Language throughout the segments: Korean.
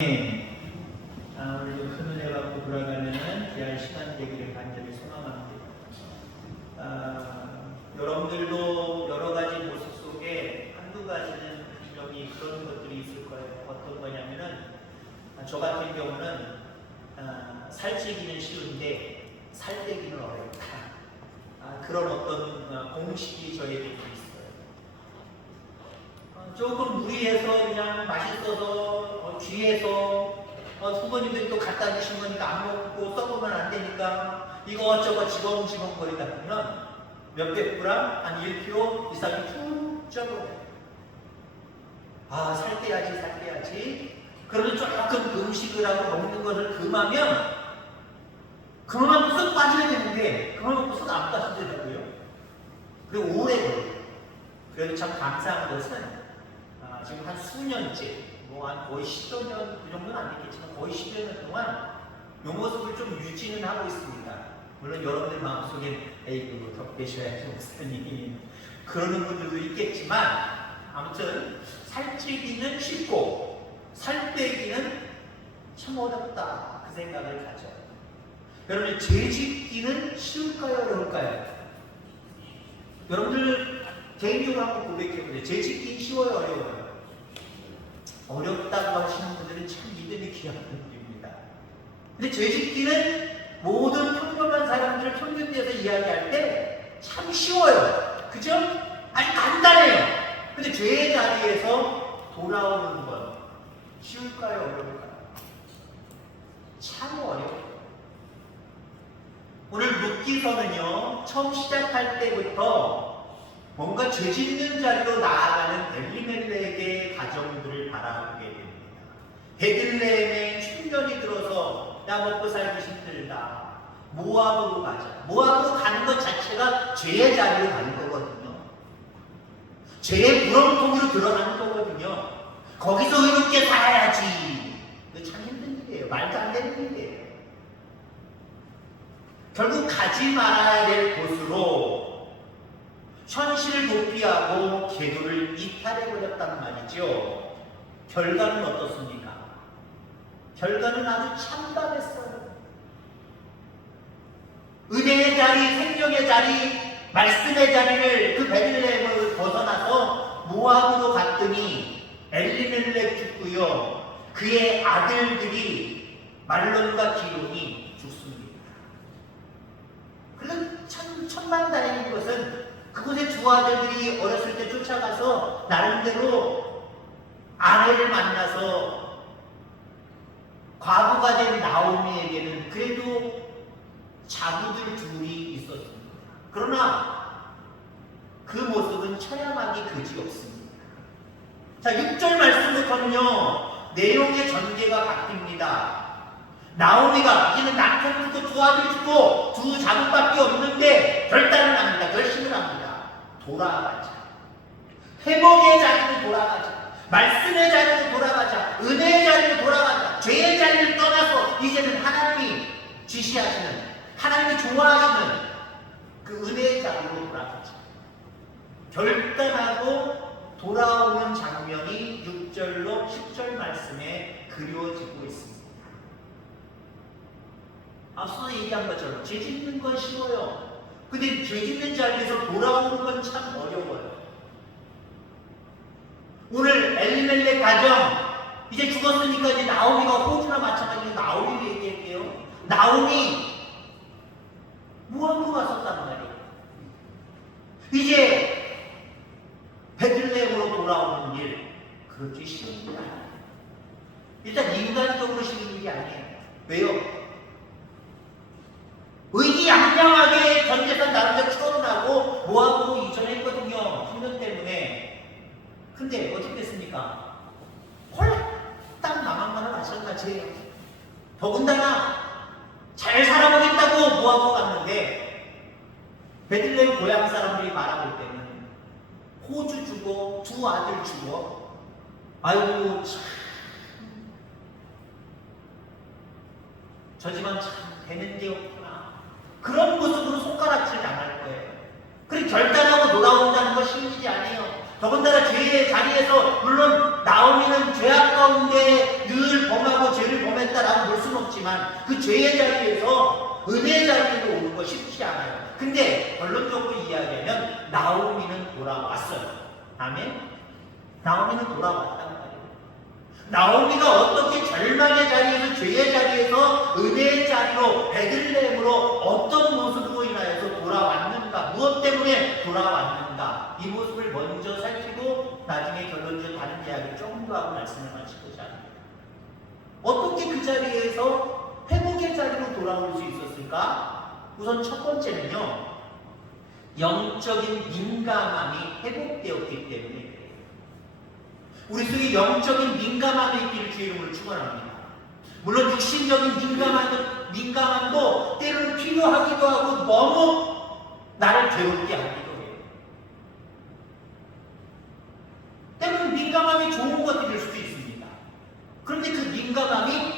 우리 큰 은혜 받고 돌아가는 귀한 시간 되기를 간절히 소망합니다. 여러분들도 여러 가지 모습 속에 한두 가지는 분명히 그런 것들이 있을 거예요. 어떤 거냐면은 저 같은 경우는 살찌기는 쉬운데 살빼기는 어렵다. 그런 어떤 공식이 저에게 있어요. 조금 무리해서 그냥 맛있어서 귀해서 부모님들이 또 갖다 주신 거니까 안 먹고 썩으면 안 되니까 이거저거 지벙지벙거리다 보면 몇백 그램, 한 1kg 이상이 푹 쪄버려요. 살 빼야지. 그러면 조금 음식을 하고 먹는 것을 금하면 그만큼 쓱 빠져야 되는데 그만큼 쓱 안 빠지더라고요. 그리고 오래 걸려요. 그래도 참 감사한 것은 지금 한 수년째, 한 거의 10여 년, 그 정도는 안 됐겠지만 거의 10여 년 동안 이 모습을 좀 유지는 하고 있습니다. 물론 여러분들 마음속엔 에이그 더 빼셔야지 목사님 그러는 분들도 있겠지만 아무튼 살찌기는 쉽고 살 빼기는 참 어렵다 그 생각을 가져요. 여러분 재짓기는 쉬울까요 어려울까요? 여러분들 개인적으로 한번 고백해보세요. 재짓기 쉬워요 어려워요? 어렵다고 하시는 분들은 참 믿음이 귀한 분들입니다. 근데 죄짓기는 모든 평범한 사람들을 평균대에서 이야기할 때 참 쉬워요. 그죠? 아주 간단해요. 근데 죄의 자리에서 돌아오는 건 쉬울까요? 어려울까요? 참 어려워요. 오늘 룻기서는요, 처음 시작할 때부터 뭔가 죄 짓는 자리로 나아가는 엘리멜렉의 가정들을 바라보게 됩니다. 베들레헴에 흉년이 들어서 야 먹고 살기 힘들다. 모압으로 가자. 모압으로 가는 것 자체가 죄의 자리로 가는 거거든요. 죄의 무럼통으로 들어가는 거거든요. 거기서 의롭게 살아야지. 이거 참 힘든 일이에요. 말도 안 되는 일이에요. 결국 가지 말아야 될 곳으로 현실을 도피하고 계도를 이탈해버렸단 말이죠. 결과는 어떻습니까? 결과는 아주 참담했어요. 은혜의 자리, 생명의 자리, 말씀의 자리를 그 베들레헴을 벗어나서 모압으로 갔더니 엘리멜렉 죽고요. 그의 아들들이 말론과 기론이 죽습니다. 그래서 참 천만다행인 것은 그곳에 두 아들들이 어렸을 때 쫓아가서 나름대로 아내를 만나서 과부가 된 나오미에게는 그래도 자부들 둘이 있었습니다. 그러나 그 모습은 처량하기 그지없습니다. 자, 6절 말씀부터는요, 내용의 전개가 바뀝니다. 나오미가 이제는 남편 죽고 두 아들 죽고 두 자식밖에 없는데 결단을 합니다. 결심을 합니다. 돌아가자. 회복의 자리로 돌아가자. 말씀의 자리로 돌아가자. 은혜의 자리로 돌아가자. 죄의 자리를 떠나서 이제는 하나님이 지시하시는, 하나님이 좋아하시는 그 은혜의 자리로 돌아가자. 결단하고 돌아오는 장면이 6절로 10절 말씀에 그려지고 있습니다. 앞서 얘기한 것처럼 죄 짓는 건 쉬워요. 근데 죄 짓는 자리에서 돌아오는 건 참 어려워요. 오늘 엘리멜렉 가정 이제 죽었으니까 이제 나오미가 호주나 마찬가지로 나오미를 얘기할게요. 나오미 모압으로 갔었단 말이에요. 이제 베들레헴으로 돌아오는 일 그렇게 쉬운 게 아니에요. 일단 인간적으로 쉬운 일이 아니에요. 왜요? 의기양양하게 전재산 나름대로 처분하고 모압으로 이전했거든요. 흉년 때문에. 근데 어떻게 됐습니까? 홀딱 망한 거나 마찬가지예요. 더군다나 잘 살아보겠다고 모압으로 갔는데 베들레헴 고향 사람들이 말하고 때는 호주 주고 두 아들 주고 아이고 참 저 집안 참 되는 게 없구나. 그런 모습으로 손가락질 당할 거예요. 그리고 결단하고 돌아온다는 거 쉬운 일이 아니에요. 더군다나 죄의 자리에서 물론 나오미는 죄악 가운데 늘 범하고 죄를 범했다라고 볼 수는 없지만 그 죄의 자리에서 은혜의 자리로 오는 거 쉽지 않아요. 근데 결론적으로 이야기하면 나오미는 돌아왔어요. 아멘? 나오미는 돌아왔단 말이에요. 나오미가 어떻게 절망의 자리에서 죄의 자리에서 은혜의 자리로 베들레헴으로 어떤 모습으로 인하여서 돌아왔는가, 무엇 때문에 돌아왔는가, 이 모습을 먼저 살피고 나중에 결론적으로 다른 이야기를 조금 더 하고 말씀을 마치고자 합니다. 어떻게 그 자리에서 회복의 자리로 돌아올 수 있었을까? 우선 첫 번째는요, 영적인 민감함이 회복되었기 때문에 우리 속에 영적인 민감함이 있기를 주의 이름으로 축원합니다. 물론 육신적인 민감함도 때로는 필요하기도 하고 너무 나를 괴롭게 하기도 해요. 때로는 민감함이 좋은 것들일 수도 있습니다. 그런데 그 민감함이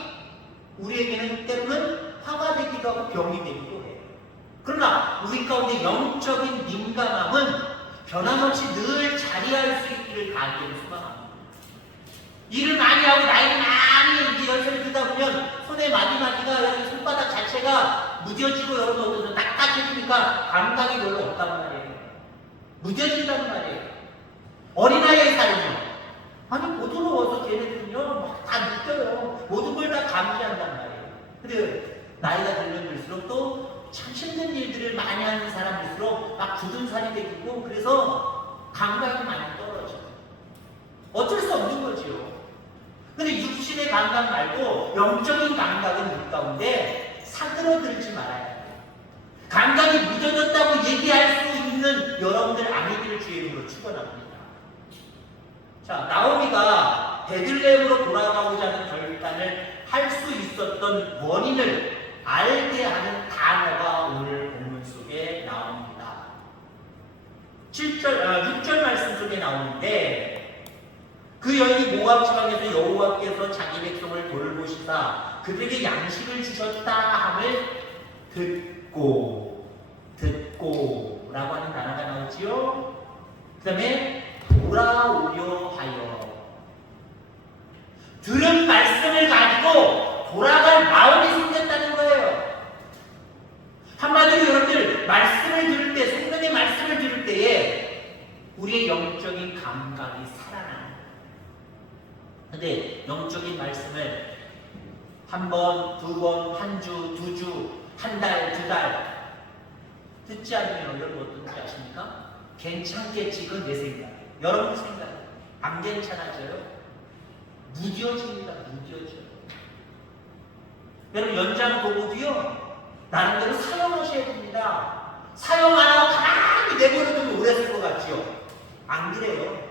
우리에게는 때로는 화가 되기도 하고 병이 되기도 해요. 그러나 우리 가운데 영적인 민감함은 변함없이 늘 자리할 수 있기를 간절히 소망합니다. 일을 많이 하고 나이를 많이 이제 열심히 듣다 보면 손에 마디마디가 손바닥 자체가 무뎌지고 여러분 어떤 딱딱해지니까 감각이 별로 없단 말이에요. 무뎌진단 말이에요. 어린아이의 삶은 아니 부드러워서 걔네들은요 막 다 느껴요. 모든 걸 다 감지한단 말이에요. 근데 나이가 들면 들수록 또 참 힘든 일들을 많이 하는 사람일수록 막 굳은 살이 되고 그래서 감각이 많이 떨어져요. 어쩔 수 없는 거지요. 근데 육신의 감각 말고 영적인 감각은 우리 가운데 사그러들지 말아야 돼요. 감각이 무뎌졌다고 얘기할 수 있는 여러분들 아니기를 주의 이름으로 축원합니다. 자, 나오미가 베들레헴으로 돌아가고자 하는 결단을 할 수 있었던 원인을 알게 하는 단어가 오늘 본문 속에 나옵니다. 6절 말씀 속에 나오는데 그 여인이 모압 지방에서 여호와께서 자기 백성을 돌보시다 그들에게 양식을 주셨다 함을 듣고라고 하는 단어가 나오지요. 그 다음에 돌아오려 하여 들은 말씀을 가지고 돌아갈 마음이 생겼다는 거예요. 한마디로 여러분들 말씀을 들을 때, 성령의 말씀을 들을 때에 우리의 영적인 감각이 살아나는 거예요. 근데 영적인 말씀을 한 번, 두 번, 한 주, 두 주, 한 달, 두 달 듣지 않으면 여러분 어떻게 아십니까? 괜찮겠지, 그건 내 생각이에요. 여러분 생각 안 괜찮아져요? 무뎌집니다. 무뎌져요. 여러분 연장 도구도요 나름대로 사용하셔야 됩니다. 사용 안 하고 가만히 내버려두면 오래 쓸 것 같지요? 안 그래요.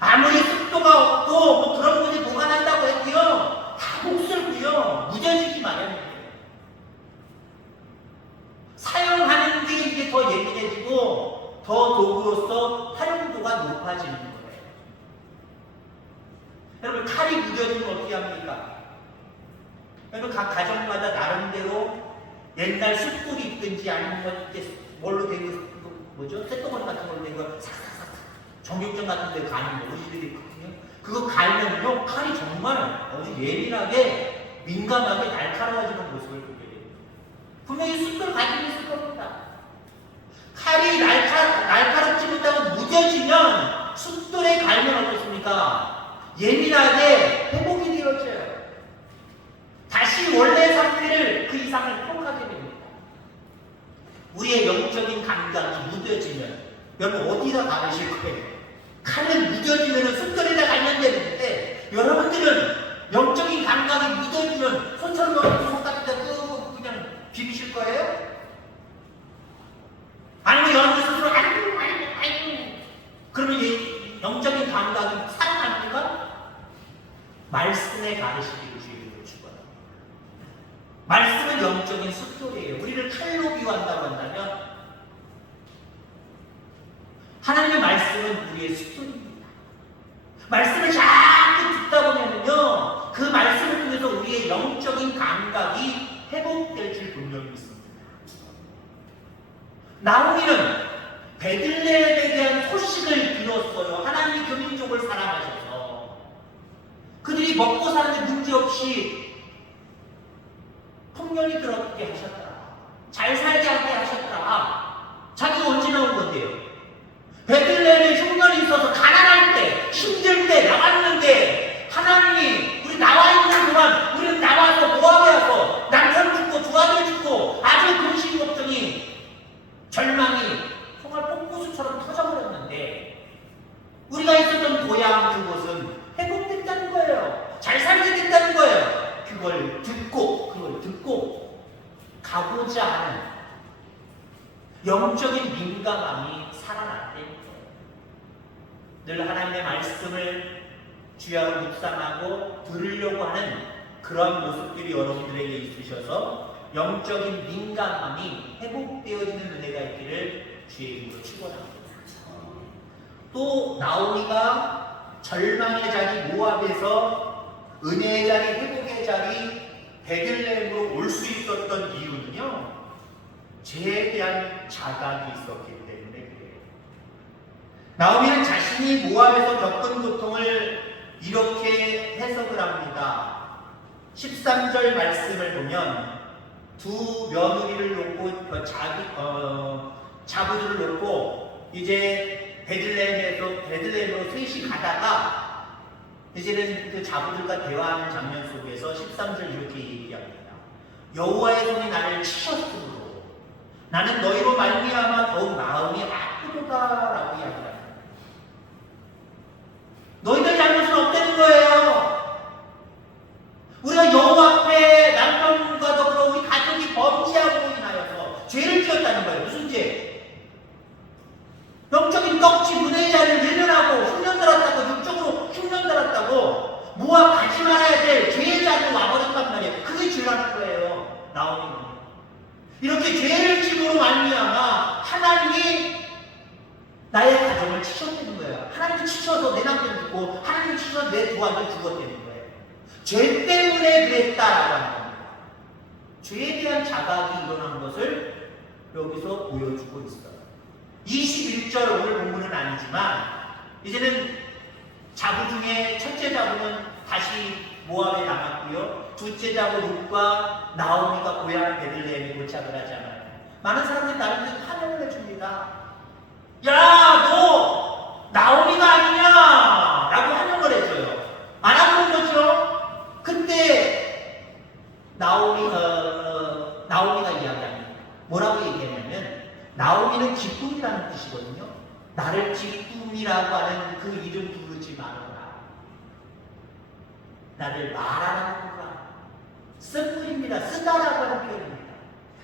아무리 습도가 없고 뭐 그런 것이 보관한다고 해도요 다 못 쓸고요 무뎌지기 마련이에요. 사용하는 게 이게 더 예민해지고 더 도구로서 활용도가 높아지는 거예요. 여러분 칼이 무뎌지면 어떻게 합니까? 여러분 각 가정마다 나름대로 옛날 숯불이 있든지 아니면 뭘로 된 거 뭐죠? 쇳덩어리 같은 걸로 된 거 삭삭삭 정육점 같은 데 가는 거 우리 집들이 있거든요. 그거 갈면요 칼이 정말 아주 예민하게 민감하게 날카로워지는 모습을 보게 됩니다. 분명히 숯불 가지고 있을 겁니다. 칼이 날카롭지 못하고 무뎌지면 숯불에 갈면 어떻습니까? 예민하게 회복이 되어져요. 다시 원래 상태를 그 이상을 회복하게 됩니다. 우리의 영적인 감각이 무뎌지면 여러분 어디다 가르실 거예요? 칼은 무뎌지면 숯불에다 갈면 되는데 여러분들은 영적인 감각이 무뎌지면 손처럼 넣어서 손가락에다 끄고 그냥 비비실 거예요? 아니면 여러분들 스스로 아이고 그러면 이 영적인 감각이 살아납니까? 말씀에 가르치기를 주의를 주거든요. 말씀은 영적인 숫돌이에요. 우리를 칼로 비유한다고 한다면 하나님의 말씀은 우리의 숫돌입니다. 말씀을 자꾸 듣다 보면요 그 말씀을 통해서 우리의 영적인 감각이 회복될 줄 분명히 있습니다. 나오미는 베들레헴에 대한 소식을 들었어요. 하나님이 그 민족을 사랑하셔서 그들이 먹고 사는데 문제없이 풍년이 들었게 하셨더라. 잘 살게 하게 하셨더라. 자기가 언제 나온 건데요? 베들레헴에 흉년이 있어서 가난할 때, 힘들 때 나왔는데 하나님이 우리 나와 있는 동안 우리는 나와서 모압에 와서 남편 죽고 두 아들 죽고 아주 근심 걱정이 절망이 정말 뽕구수처럼 터져버렸는데 우리가 있었던 고향 그곳은 회복됐다는 거예요. 잘 살게 됐다는 거예요. 그걸 듣고 가고자 하는 영적인 민감함이 살아났다는 거예요. 늘 하나님의 말씀을 주야로 묵상하고 들으려고 하는 그런 모습들이 여러분들에게 있으셔서 영적인 민감함이 회복되어지는 은혜가 있기를 주의 이름으로 축원합니다. 또 나오미가 절망의 자리 모압에서 은혜의 자리, 회복의 자리 베들레헴으로 올 수 있었던 이유는요, 죄에 대한 자각이 있었기 때문에 그래요. 나오미는 자신이 모압에서 겪은 고통을 이렇게 해석을 합니다. 13절 말씀을 보면 두 며느리를 놓고 자부들을 놓고 이제 베들레헴으로 셋이 가다가 이제는 그 자부들과 대화하는 장면 속에서 13절 이렇게 얘기합니다. 여호와의 손이 나를 치셨으므로 나는 너희로 말미암아 더욱 마음이 아프도다라고 이야기합니다. 너희들 잘못은 없다는 거예요. 우리가 여호와 앞에 남편과 더불어 우리 가족이 범죄하고 인하여서 죄를 지었다는 거예요. 무슨 죄? 영적인 떡지 문의 자리를 외면하고 흉년 들었다고, 육적으로 흉년 들었다고 모압 가지 말아야 될 죄의 자리로 와버렸단 말이에요. 그게 죄라는 거예요. 나오미는 이렇게 죄를 지음으로 말미암아 하나님이 나의 가정을 치셨다는 거예요. 하나님이 치셔서 내 남편 죽고 하나님이 치셔서 내 두 아들 죽었다는 거예요. 죄 때문에 그랬다라고 하는 겁니다. 죄에 대한 자각이 일어난 것을 여기서 보여주고 있어요. 21절 오늘 본문은 아니지만 이제는 자부 중에 첫째 자부는 다시 모압에 남았고요. 둘째 자부 룻과 나오미가 고향 베들레헴에 도착을 하잖아요. 많은 사람들이 나름대로 환영을 해줍니다. 야, 너 나오미가 아니냐? 라고 환영을 해줘요. 안 하는 거죠? 그때 나오미가 이야기합니다. 뭐라고 얘기하냐면 나오미는 기쁨이라는 뜻이거든요. 나를 기쁨이라고 하는 그 이름 부르지 말아라. 나를 말하라고 부르라. 쓴물입니다. 쓰다라고 하는 표현입니다.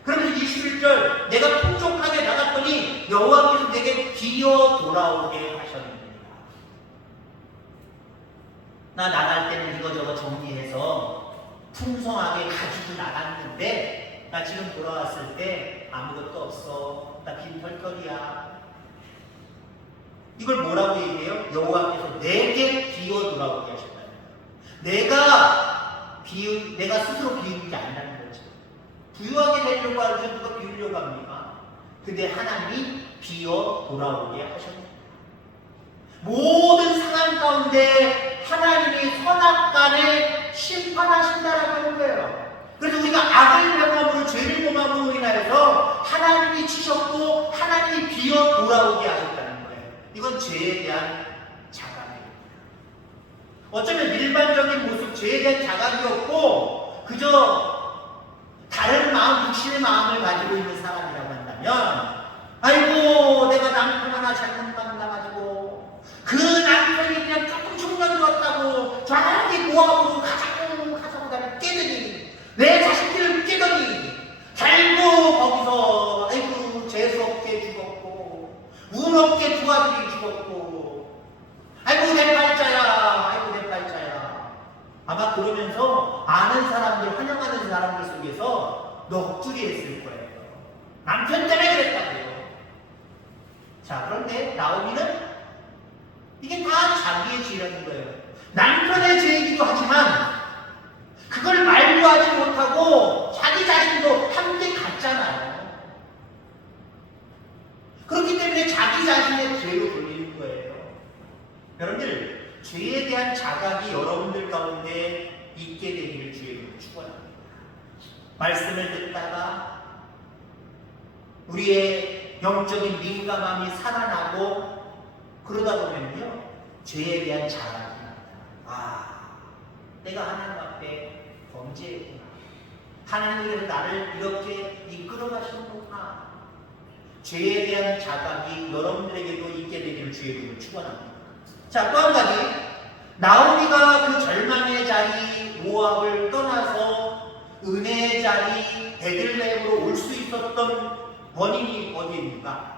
그러면서 21절 내가 풍족하게 나갔더니 여호와께서 내게 기어 돌아오게 하셨느니라. 나 나갈 때는 이거저거 정리해서 풍성하게 가지고 나갔는데 나 지금 돌아왔을 때 아무것도 없어. 나 빈털털이야. 이걸 뭐라고 얘기해요? 여호와께서 내게 기어 돌아오게 하셨다는 거예요. 내가 스스로 비우는 게 아니라는 거죠. 부유하게 되려고 하는데 누가 비우려고 합니까? 근데 하나님이 비어 돌아오게 하셨습니다. 모든 상황 가운데 하나님이 선악간에 심판하신다라고 하는 거예요. 그래서 우리가 악을 범함으로 죄를 범함으로 인하여서 하나님이 치셨고 하나님이 비어 돌아오게 하셨다는 거예요. 이건 죄에 대한 자각입니다. 어쩌면 일반적인 모습, 죄에 대한 자각이었고 그저 다른 마음, 육신의 마음을 가지고 있는 사람이라고 한다면 아이고 내가 남편 하나 잘못 만나가지고 그 남편이 그냥 조금 충격 들었다고 저기 모아보고 가자고 다니 깨더니 내 자식들을 깨더니 결국 거기서 아이고 재수없게 죽었고 운 없게 두 아들이 죽었고 아이고 내 팔자야 아마 그러면서 아는 사람들, 환영하는 사람들 속에서 넋두리 했을 거예요. 남편 때문에 그랬다고요. 자, 그런데 나오미는 이게 다 자기의 죄라는 거예요. 남편의 죄이기도 하지만 그걸 말도 하지 못하고 자기 자신도 함께 갔잖아요. 그렇기 때문에 자기 주의를 축원합니다. 말씀을 듣다가 우리의 영적인 민감함이 살아나고 그러다 보면요 죄에 대한 자각이 납니다. 내가 하나님 앞에 범죄했구나. 하나님께서 나를 이렇게 이끌어 가시는구나. 죄에 대한 자각이 여러분들에게도 있게 되기를 주의 이름으로 축원합니다. 자, 또 한 가지, 나오미가 그 절망의 자리 모압을 떠나서 은혜의 자리 베들레헴으로 올 수 있었던 원인이 어디입니까?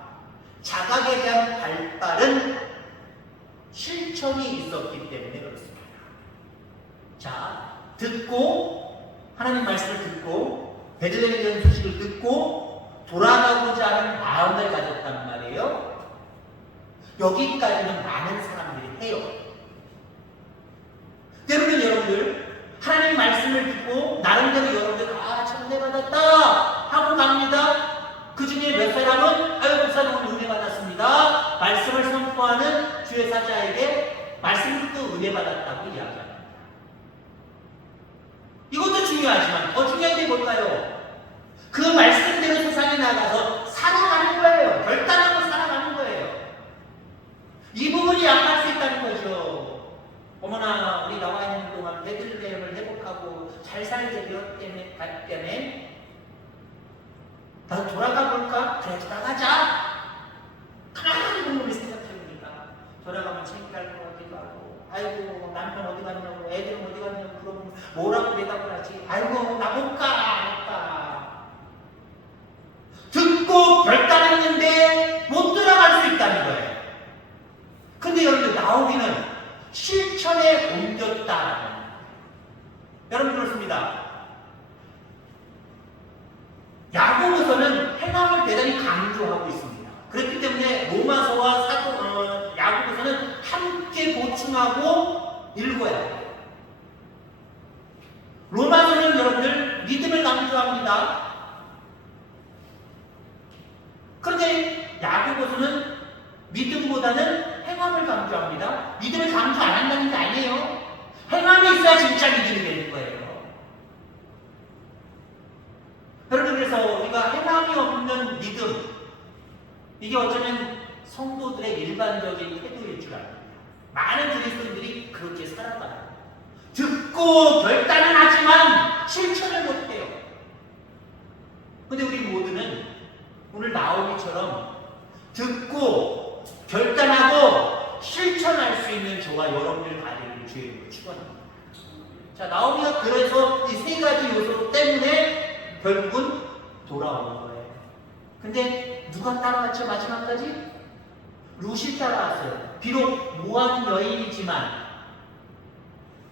자각에 대한 발달은 실천이 있었기 때문에 그렇습니다. 자, 듣고 하나님 말씀을 듣고 베들레헴에 대한 소식을 듣고 돌아가고자 하는 마음을 가졌단 말이에요. 여기까지는 많은 사람들이 해요. 때로는 여러분들 하나님 말씀을 듣고 나름대로 여러분들 천대 받았다 하고 갑니다. 그 중에 몇 사람은 목사님 오늘 은혜 받았습니다. 말씀을 선포하는 주의 사자에게 말씀 듣고 은혜 받았다고 이야기합니다. 이것도 중요하지만 더 중요한 게 뭘까요? 그 말씀대로 세상에 나가서 살아가는 거예요. 결단하고 살아가는 거예요. 이 부분이 약할 수 있다는 거죠. 어머나 우리 나와 있는 동안 베들레헴을 회복하고 잘 살게 되었기 때문에 나도 돌아가 볼까? 그래 돌아가자. 가만히 보면 생각해보니까 돌아가면 창피할 것 같기도 하고 아이고 남편 어디 갔냐고 애들은 어디 갔냐고 그러면 뭐라고 대답을 하지? 아이고 나 못 가. 듣고 결단했는데 못 돌아갈 수 있다는 거예요. 근데 여러분들 나오미는 실천에 옮겼다. 여러분 그렇습니다. 야고보서는 행함을 대단히 강조하고 있습니다. 그렇기 때문에 로마서와 야고보서는 함께 보충하고 읽어야 해요. 로마서는 여러분들 믿음을 강조합니다. 그런데 야고보서는 믿음보다는 행함을 강조합니다. 믿음을 강조 안 한다는 게 아니에요. 행함이 있어야 진짜 믿음이 되는 거예요. 여러분 그래서 우리가 행함이 없는 믿음 이게 어쩌면 성도들의 일반적인 태도일 줄 압니다. 많은 그리스도인들이 그렇게 살아가요. 듣고 결단은 하지만 실천을 못해요. 근데 우리 모두는 오늘 나오미처럼 듣고 결단하고 실천할 수 있는 저와 여러분들 가지를 주의로 축원합니다. 자, 나오미가 그래서 이 세 가지 요소 때문에 결국은 돌아오는 거예요. 근데 누가 따라왔죠 마지막까지? 룻이 따라왔어요. 비록 모한 여인이지만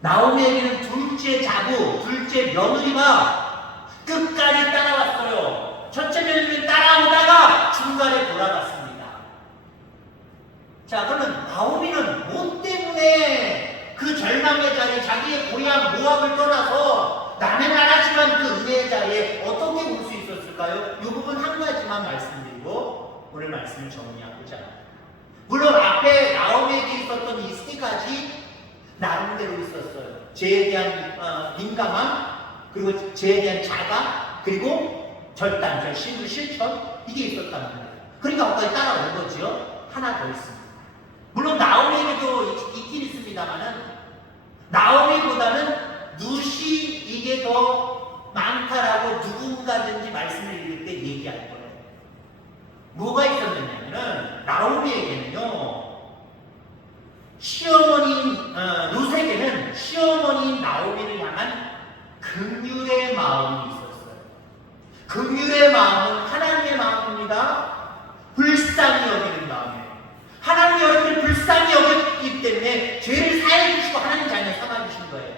나오미에게는 둘째 자부, 둘째 며느리가 끝까지 따라왔어요. 첫째 며느리는 따라오다가 중간에 돌아갔습니다. 자, 그러면 나오미는 뭐 때문에 그 절망의 자리에 자기의 고향 모압을 떠나서 남의 나라지만 그 은혜의 자리에 어떻게 올 수 있었을까요? 이 부분 한 가지만 말씀드리고 오늘 말씀을 정리하고자 합니다. 물론 앞에 나오미에게 있었던 이 세 가지 나름대로 있었어요. 죄에 대한 민감함, 그리고 죄에 대한 자각, 그리고 결단, 결심, 실천 이게 있었다는 거예요. 그러니까 거기까지 따라온 거죠. 하나 더 있습니다. 물론 나오미에게도 있긴 있습니다만은 나오미보다는 룻이 이게 더 많다라고 누군가든지 말씀을 읽을 때 얘기할 거예요. 뭐가 있었느냐면은 나오미에게는요. 시어머니 룻에게는 시어머니 나오미를 향한 긍휼의 마음이 있었어요. 긍휼의 마음은 하나님의 마음입니다. 불쌍히 여기는 마음이에요. 하나님이 여러분을 불쌍히 여겼기 때문에 죄를 사해 주시고 하나님 자녀 삼아 주신 거예요.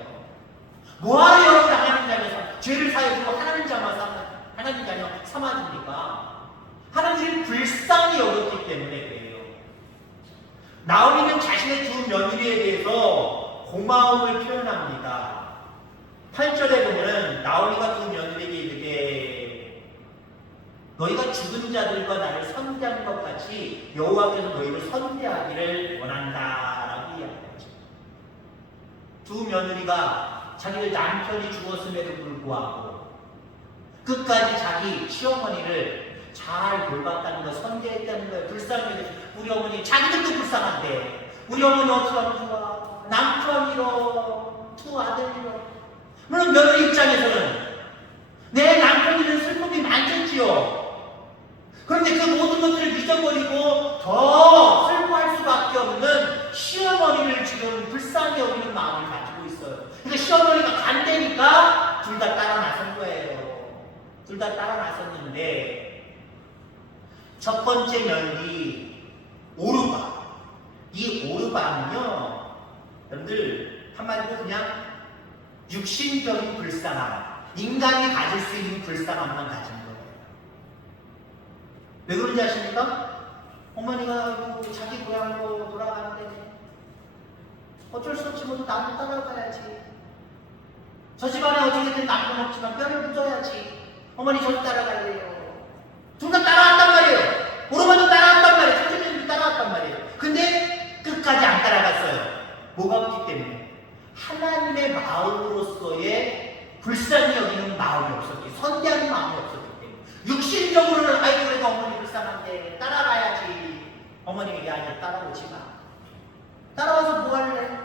뭐하러 여러분 하나님 자녀 죄를 사해 주고 하나님 자녀 삼아 줍니까? 하나님이 불쌍히 여겼기 때문에 그래요. 나오미는 자신의 두 며느리에 대해서 고마움을 표현합니다. 8절에 보면 나오미가 두 며느리에게 이르되 너희가 죽은 자들과 나를 선대한 것 같이 여호와께서 너희를 선대하기를 원한다라고 이야기하죠. 두 며느리가 자기들 남편이 죽었음에도 불구하고 끝까지 자기 시어머니를 잘 돌봤다는 거, 선대했다는 거예요. 불쌍히 우리 어머니 자기들도 불쌍한데 우리 어머니 어떻게 하면 좋아? 남편 잃어, 두 아들 잃어. 물론 며느리 입장에서는 내 남편 잃은 슬픔이 많겠지요. 그런데 그 모든 것들을 잊어버리고 더 슬퍼할 수밖에 없는 시어머니를 지금 불쌍히 여기는 마음을 가지고 있어요. 그러니까 시어머니가 간대니까 둘 다 따라 나선 거예요. 둘 다 따라 나섰는데 첫 번째 며느리 오르바. 이 오르바는요, 여러분들 한마디로 그냥 육신적인 불쌍함, 인간이 가질 수 있는 불쌍함만 가진 거예요. 왜 그런지 아십니까? 어머니가 자기 고향으로 돌아가는데 어쩔 수 없지, 모두 나도 따라가야지. 저 집안에 어떻게든 남편 없지만 뼈를 묻어야지. 어머니 저도 따라갈래요. 둘 다 따라왔단 말이에요. 오르바도 따라왔단 말이에요. 첫째도 따라왔단 말이에요. 근데 끝까지 안 따라갔어요. 뭐가 없기 때문에? 하나님의 마음으로서의 불쌍히 여기는 마음이 없었기, 선대하는 마음이 없었기 때문에. 육신적으로는 아이 그래도 어머니 불쌍한데 따라가야지. 어머니에게 아니 따라오지 마. 따라와서 뭐 할래?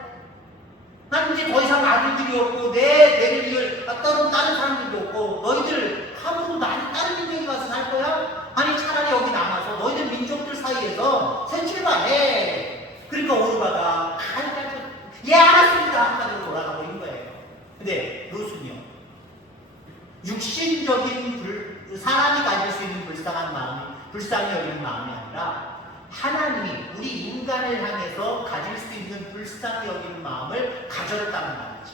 난 이제 더 이상 아들들이 없고 내를 이을 다른 사람들도 없고 너희들 함부로 나는 다른 민족에 가서 살 거야? 아니 차라리 여기 남아서 너희들 민족들 사이에서 새 출발해. 그러니까 오르바가 예 알았습니다 한마디로 돌아가 버린 거예요. 근데 롯은요, 육신적인 사람이 가질 수 있는 불쌍한 마음, 불쌍히 여기는 마음이 아니라 하나님이 우리 인간을 향해서 가질 수 있는 불쌍히 여기는 마음을 가졌다는 말이죠.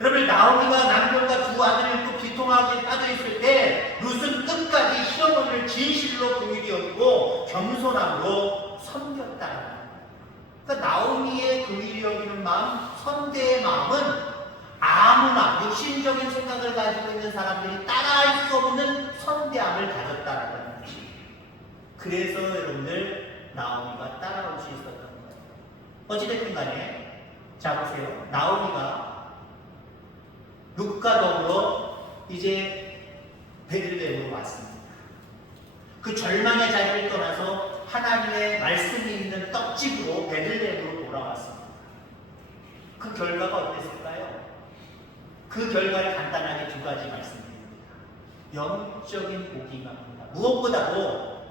여러분, 나오미가 남편과 두 아들을 또 비통하게 빠져있을 때 룻은 끝까지 시어머니를 진실로 긍휼히 여기고 겸손함으로 섬겼다. 그러니까 나오미의 긍휼히 여기는 마음, 선대의 마음은 아무나 육신적인 생각을 가지고 있는 사람들이 따라할 수 없는 선대함을 가졌다는 것이. 그래서 여러분들 나오미가 따라올 수 있었던 거예요. 어찌됐든 간에 자 보세요. 나오미가 룻과 더불어 이제 베들레헴으로 왔습니다. 그 절망의 자리를 떠나서 하나님의 말씀이 있는 떡집으로 베들레헴으로 돌아왔습니다. 그 결과가 어땠을까요? 그 결과를 간단하게 두 가지 말씀드립니다. 영적인 복이 임합니다. 무엇보다도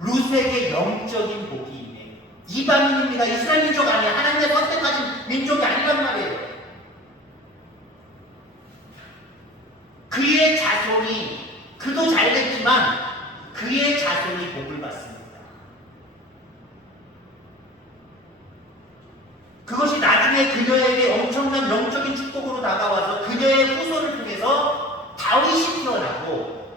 룻에게 영적인 복이 임해요. 이방인입니다. 이스라엘 민족 아니에요. 하나님의 선택하신 민족이 아니란 말이에요. 그의 자손이, 그도 잘 됐지만 그의 자손이 복을 받습니다. 그것이 나중에 그녀에게 엄청난 영적인 축복으로 다가와서 그녀의 후손을 통해서 다윗이 태어나고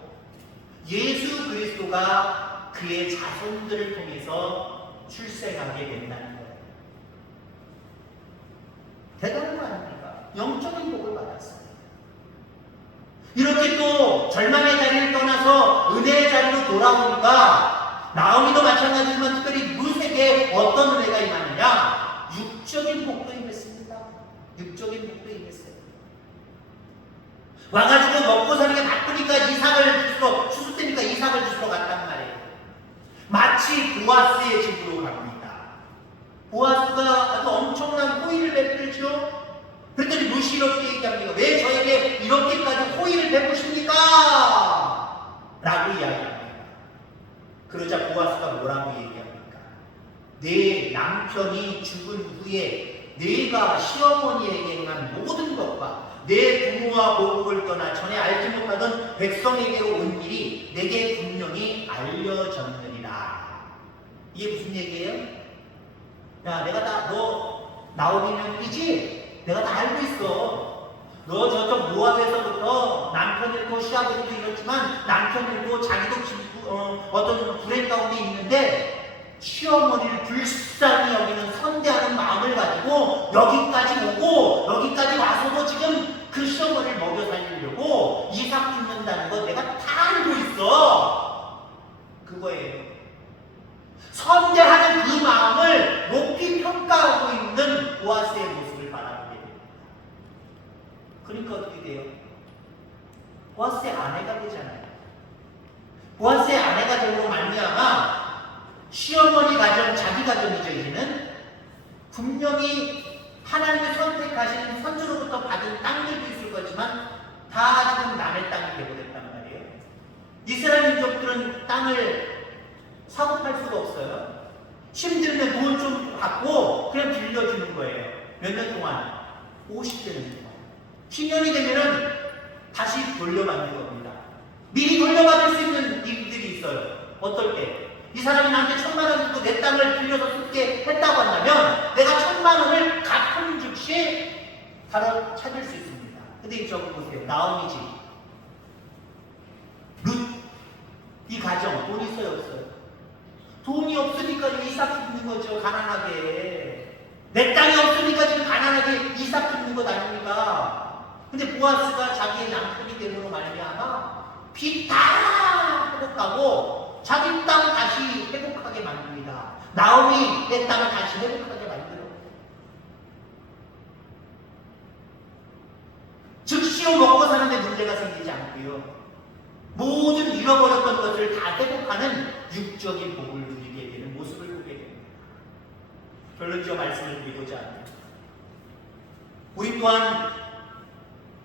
예수 그리스도가 그의 자손들을 통해서 출생하게 된다는 거예요. 대단한 거 아닙니까? 영적인 복을 받았어요. 이렇게 또 절망의 자리를 떠나서 은혜의 자리로 돌아오니까 나오미도 마찬가지지만 특별히 룻에게 어떤 은혜가 임하느냐? 육적인 복도 임했습니다. 육적인 복도 임했어요. 와가지고 먹고 사는 게 바쁘니까 이삭을 주스러, 추수 때니까 이삭을 주스러 갔단 말이에요. 마치 보아스의 집으로 갑니다. 보아스가 아주 엄청난 호의를 베풀죠. 그랬더니 룻이 이렇게 얘기합니다. 왜 저에게 이렇게까지 호의를 베푸십니까? 라고 이야기합니다. 그러자 보아스가 뭐라고 얘기합니까? 내 남편이 죽은 후에 내가 시어머니에게 행한 모든 것과 내 부모와 고국을 떠나 전에 알지 못하던 백성에게로 온 일이 내게 분명히 알려졌느니라. 이게 무슨 얘기예요? 야, 내가 너 나오미면이지? 내가 다 알고 있어. 너 저쪽 모압에서부터 남편 잃고 시아버지도 잃었지만 남편 잃고 자기도 어떤 불행 가운데 있는데 시어머니를 불쌍히 여기는 선대하는 마음을 가지고 여기까지 오고 여기까지 와서도 지금 그 시어머니를 먹여 살리려고 이삭 죽는다는 거 내가 다 알고 있어. 그거예요. 선대하는 그 마음을 높이 평가하고 있는 보아스의 모습. 그러니까 어떻게 돼요? 보아스의 아내가 되잖아요. 보아스의 아내가 되고 말미암아 시어머니 가정, 자기 가정이죠. 이제는 분명히 하나님의 선택하신 선주로부터 받은 땅들도 있을 거지만 다 지금 남의 땅이 되어버렸단 말이에요. 이스라엘 민족들은 땅을 사고 팔 수가 없어요. 힘들면 돈 좀 받고 그냥 빌려주는 거예요. 몇 년 동안? 50년 동안. 10년이 되면은 다시 돌려받는 겁니다. 미리 돌려받을 수 있는 일들이 있어요. 어떨 때? 이 사람이 나한테 1,000만 원 주고 내 땅을 빌려서 쓰게 했다고 한다면 내가 1,000만 원을 갚은 즉시 바로 찾을 수 있습니다. 근데 저거 보세요. 나오미 집. 룻. 이 가정 돈 있어요, 없어요? 돈이 없으니까 이삭 죽는 거죠. 가난하게. 내 땅이 없으니까 지금 가난하게 이삭 죽는 것 아닙니까? 근데 보아스가 자기의 남편이 됨으로 말미암아 빚 다 회복하고 자기 땅 다시 회복하게 만듭니다. 나오미 내 땅을 다시 회복하게 만들어. 즉시로 먹고 사는데 문제가 생기지 않고요. 모든 잃어버렸던 것을 다 회복하는 육적인 복을 누리게 되는 모습을 보게 됩니다. 결론적으로 말씀을 드리고자 합니다. 우리 또한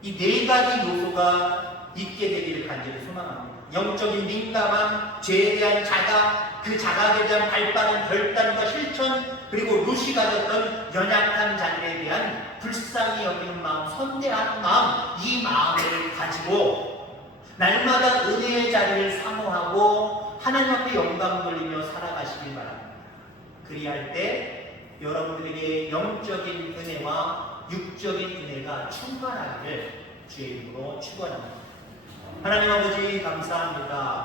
이 네 가지 요소가 있게 되기를 간절히 소망합니다. 영적인 민감함, 죄에 대한 자각, 그 자각에 대한 발빠른 결단과 실천, 그리고 룻이 가졌던 연약한 자들에 대한 불쌍히 여기는 마음, 선대하는 마음, 이 마음을 가지고 날마다 은혜의 자리를 사모하고 하나님 앞에 영광 돌리며 살아가시길 바랍니다. 그리할 때 여러분들에게 영적인 은혜와 육적인 은혜가 충만하기를 주의 이름으로 축원합니다. 하나님 아버지 감사합니다.